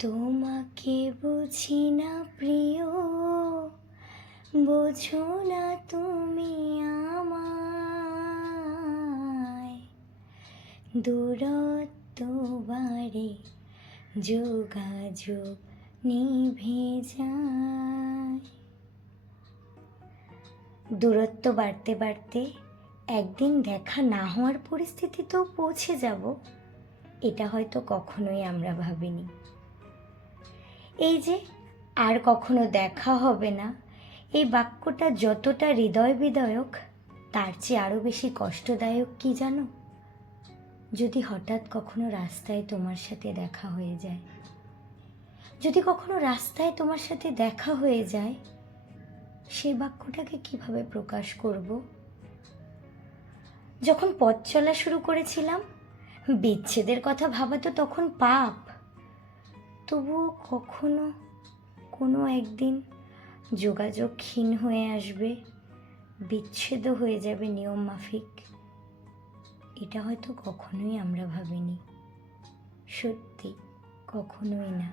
তোমাকে বুঝি না প্রিয়, বোঝো না তুমি আমায়। দূরত্ব বাড়ে, যোগাযোগ নিভে যায়। দূরত্ব বাড়তে বাড়তে একদিন দেখা না হওয়ার পরিস্থিতিতেও পৌঁছে যাব, এটা হয়তো কখনোই আমরা ভাবিনি। এই যে, আর কখনো দেখা হবে না। এই বাক্যটা যতটা হৃদয় বিদায়ক তার চেয়ে আরও বেশি কষ্টদায়ক কি জানো? যদি হঠাৎ কখনো রাস্তায় তোমার সাথে দেখা হয়ে যায়, যদি কখনো রাস্তায় তোমার সাথে দেখা হয়ে যায়, সেই বাক্যটাকে কীভাবে প্রকাশ করব? যখন পথ চলা শুরু করেছিলাম, বিচ্ছেদের কথা ভাবা তো তখন পাপ। তবুও কখনো কোনো একদিন যোগাযোগ ক্ষীণ হয়ে আসবে, বিচ্ছেদ হয়ে যাবে নিয়ম মাফিক। এটা হয়তো কখনোই আমরা ভাবিনি। সত্যি, কখনোই না।